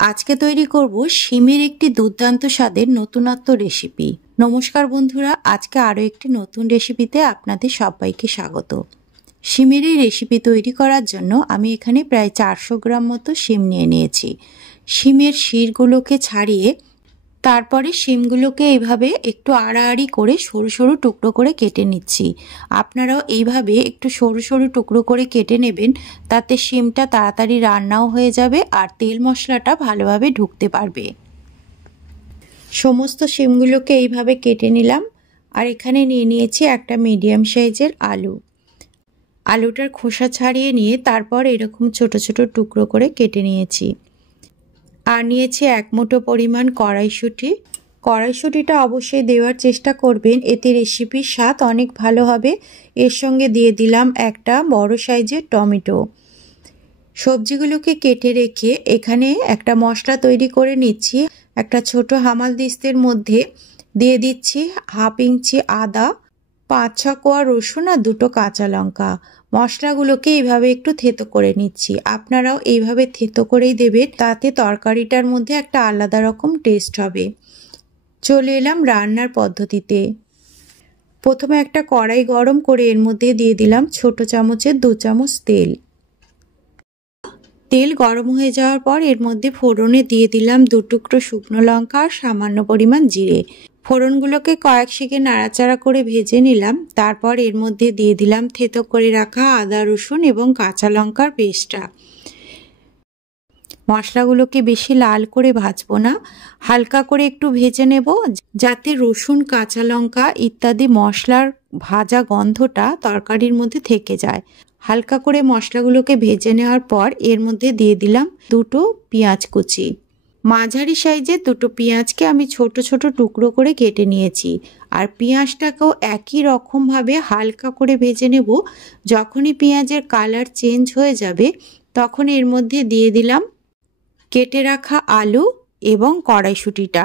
আজকে তৈরি করব শিমের একটি দুর্দান্ত স্বাদের নতুনত্ব রেসিপি। নমস্কার বন্ধুরা, আজকে আরও একটি নতুন রেসিপিতে আপনাদের সবাইকে স্বাগত। শিমের এই রেসিপি তৈরি করার জন্য আমি এখানে প্রায় 400 গ্রাম মতো শিম নিয়ে নিয়েছি। শিমের শিরগুলোকে ছাড়িয়ে তারপরে শিমগুলোকে এইভাবে একটু আড়াআড়ি করে সরু সরু টুকরো করে কেটে নিচ্ছি। আপনারাও এইভাবে একটু সরু সরু টুকরো করে কেটে নেবেন, তাতে শিমটা তাড়াতাড়ি রান্নাও হয়ে যাবে আর তেল মশলাটা ভালোভাবে ঢুকতে পারবে। সমস্ত শিমগুলোকে এইভাবে কেটে নিলাম। আর এখানে নিয়ে নিয়েছি একটা মিডিয়াম সাইজের আলু। আলুটার খোসা ছাড়িয়ে নিয়ে তারপর এরকম ছোট ছোট টুকরো করে কেটে নিয়েছি। আর নিয়েছি 1 মুঠো পরিমাণ কড়াইশুঁটি। কড়াইশুঁটিটা অবশ্যই দেওয়ার চেষ্টা করবেন, এতে রেসিপির স্বাদ অনেক ভালো হবে। এর সঙ্গে দিয়ে দিলাম একটা বড় সাইজের টমেটো। সবজিগুলোকে কেটে রেখে এখানে একটা মশলা তৈরি করে নিচ্ছি। একটা ছোট হামালদিস্তের মধ্যে দিয়ে দিচ্ছি 1/2 ইঞ্চি আদা, 5-6 কোয়া রসুন আর 2টো কাঁচা লঙ্কা। মশলাগুলোকে এইভাবে একটু থেতো করে নিচ্ছি। আপনারাও এইভাবে থেতো করেই দেবেন, তাতে তরকারিটার মধ্যে একটা আলাদা রকম টেস্ট হবে। চলে এলাম রান্নার পদ্ধতিতে। প্রথমে একটা কড়াই গরম করে এর মধ্যে দিয়ে দিলাম ছোট চামচের 2 চামচ তেল। তেল গরম হয়ে যাওয়ার পর এর মধ্যে ফোড়নে দিয়ে দিলাম 2 টুকরো শুকনো লঙ্কা আর সামান্য পরিমাণ জিরে। ফোড়নগুলোকে কয়েক সেকেন্ড নাড়াচাড়া করে ভেজে নিলাম। তারপর এর মধ্যে দিয়ে দিলাম থেতো করে রাখা আদা রসুন এবং কাঁচা লঙ্কার পেস্টটা। মশলাগুলোকে বেশি লাল করে ভাজবো না, হালকা করে একটু ভেজে নেব, যাতে রসুন কাঁচা লঙ্কা ইত্যাদি মশলার ভাজা গন্ধটা তরকারির মধ্যে থেকে যায়। হালকা করে মশলাগুলোকে ভেজে নেওয়ার পর এর মধ্যে দিয়ে দিলাম 2টো পেঁয়াজ কুচি। মাঝারি সাইজের 2টো পেঁয়াজকে আমি ছোট ছোট টুকরো করে কেটে নিয়েছি। আর পেঁয়াজটাকেও একই রকমভাবে হালকা করে ভেজে নেব। যখনই পেঁয়াজের কালার চেঞ্জ হয়ে যাবে তখন এর মধ্যে দিয়ে দিলাম কেটে রাখা আলু এবং কড়াইশুঁটিটা।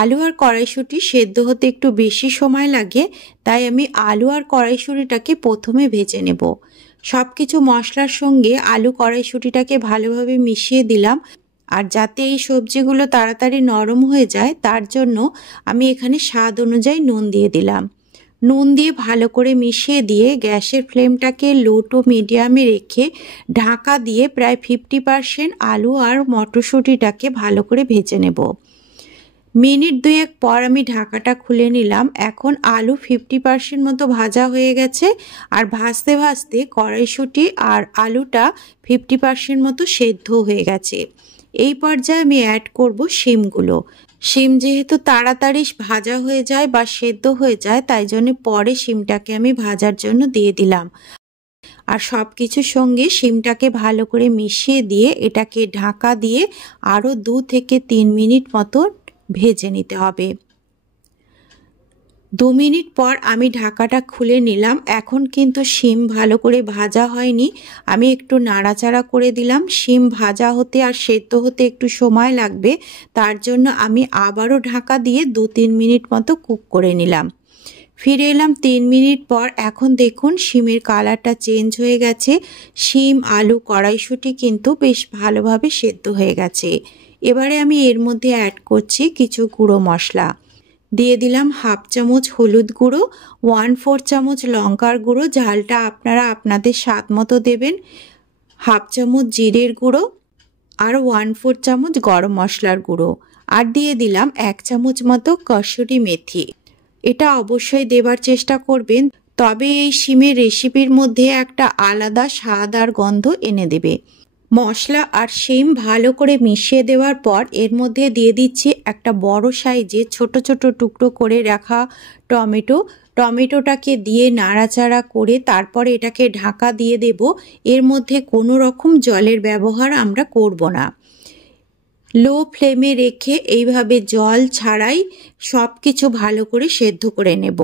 আলু আর কড়াইশুঁটি সেদ্ধ হতে একটু বেশি সময় লাগে, তাই আমি আলু আর কড়াইশুঁটিটাকে প্রথমে ভেজে নেব। সব কিছু মশলার সঙ্গে আলু কড়াইশুঁটিটাকে ভালোভাবে মিশিয়ে দিলাম। আর যাতে এই সবজিগুলো তাড়াতাড়ি নরম হয়ে যায় তার জন্য আমি এখানে স্বাদ অনুযায়ী নুন দিয়ে দিলাম। নুন দিয়ে ভালো করে মিশিয়ে দিয়ে গ্যাসের ফ্লেমটাকে লো টু মিডিয়ামে রেখে ঢাকা দিয়ে প্রায় 50% আলু আর মটরশুঁটিটাকে ভালো করে ভেজে নেব। মিনিট 2 পর আমি ঢাকাটা খুলে নিলাম। এখন আলু 50% মতো ভাজা হয়ে গেছে আর ভাজতে ভাজতে কড়াইশুঁটি আর আলুটা 50% মতো সেদ্ধ হয়ে গেছে। এই পর্যায়ে আমি অ্যাড করব শিমগুলো। শিম যেহেতু তাড়াতাড়ি ভাজা হয়ে যায় বা সেদ্ধ হয়ে যায়, তাই জন্য পরে শিমটাকে আমি ভাজার জন্য দিয়ে দিলাম। আর সব কিছুর সঙ্গে শিমটাকে ভালো করে মিশিয়ে দিয়ে এটাকে ঢাকা দিয়ে আরও 2 থেকে 3 মিনিট মতো ভেজে নিতে হবে। 2 মিনিট পর আমি ঢাকাটা খুলে নিলাম। এখন কিন্তু শিম ভালো করে ভাজা হয়নি, আমি একটু নাড়াচাড়া করে দিলাম। শিম ভাজা হতে আর সেদ্ধ হতে একটু সময় লাগবে, তার জন্য আমি আবারও ঢাকা দিয়ে 2-3 মিনিট মতো কুক করে নিলাম। ফিরে এলাম 3 মিনিট পর। এখন দেখুন শিমের কালারটা চেঞ্জ হয়ে গেছে। শিম, আলু, কড়াইশুঁটি কিন্তু বেশ ভালোভাবে সেদ্ধ হয়ে গেছে। এবারে আমি এর মধ্যে অ্যাড করছি কিছু গুঁড়ো মশলা। দিয়ে দিলাম 1/2 চামচ হলুদ গুঁড়ো, 1/4 চামচ লঙ্কার গুঁড়ো, ঝালটা আপনারা আপনাদের স্বাদ মতো দেবেন, 1/2 চামচ জিরের গুঁড়ো আর 1/4 চামচ গরম মশলার গুঁড়ো। আর দিয়ে দিলাম 1 চামচ মতো কসুরি মেথি। এটা অবশ্যই দেবার চেষ্টা করবেন, তবে এই শিমের রেসিপির মধ্যে একটা আলাদা স্বাদ আর গন্ধ এনে দেবে। মশলা আর শিম ভালো করে মিশিয়ে দেওয়ার পর এর মধ্যে দিয়ে দিচ্ছি একটা বড় সাইজে ছোট ছোট টুকরো করে রাখা টমেটোটাকে দিয়ে নাড়াচাড়া করে তারপরে এটাকে ঢাকা দিয়ে দেব। এর মধ্যে কোনো রকম জলের ব্যবহার আমরা করব না। লো ফ্লেমে রেখে এইভাবে জল ছাড়াই সব কিছু ভালো করে সেদ্ধ করে নেব।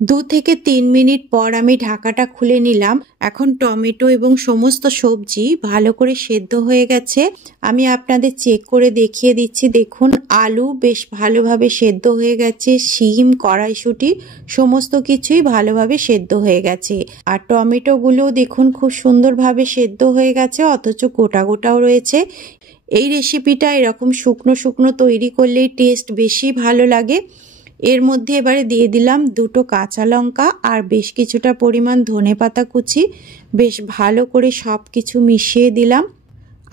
2 থেকে 3 মিনিট পর আমি ঢাকাটা খুলে নিলাম। এখন টমেটো এবং সমস্ত সবজি ভালো করে সেদ্ধ হয়ে গেছে। আমি আপনাদের চেক করে দেখিয়ে দিচ্ছি। দেখুন, আলু বেশ ভালোভাবে সেদ্ধ হয়ে গেছে, শিম, কড়াইশুঁটি সমস্ত কিছুই ভালোভাবে সেদ্ধ হয়ে গেছে। আর টমেটোগুলোও দেখুন খুব সুন্দরভাবে সেদ্ধ হয়ে গেছে, অথচ গোটা গোটাও রয়েছে। এই রেসিপিটা এরকম শুকনো শুকনো তৈরি করলেই টেস্ট বেশি ভালো লাগে। এর মধ্যে এবারে দিয়ে দিলাম 2টো কাঁচা লঙ্কা আর বেশ কিছুটা পরিমাণ ধনেপাতা কুচি। বেশ ভালো করে সব কিছু মিশিয়ে দিলাম।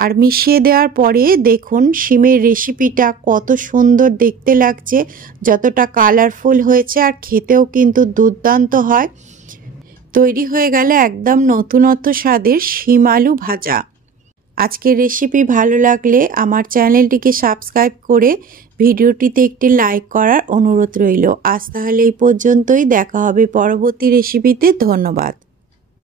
আর মিশিয়ে দেওয়ার পরে দেখুন শিমের রেসিপিটা কত সুন্দর দেখতে লাগছে, যতটা কালারফুল হয়েছে, আর খেতেও কিন্তু দুর্দান্ত হয়। তৈরি হয়ে গেল একদম নতুনত্ব স্বাদের শিম আলু ভাজা। আজকের রেসিপি ভালো লাগলে আমার চ্যানেলটিকে সাবস্ক্রাইব করে ভিডিওটিতে একটি লাইক করার অনুরোধ রইল। আজ তাহলে এই পর্যন্তই, দেখা হবে পরবর্তী রেসিপিতে। ধন্যবাদ।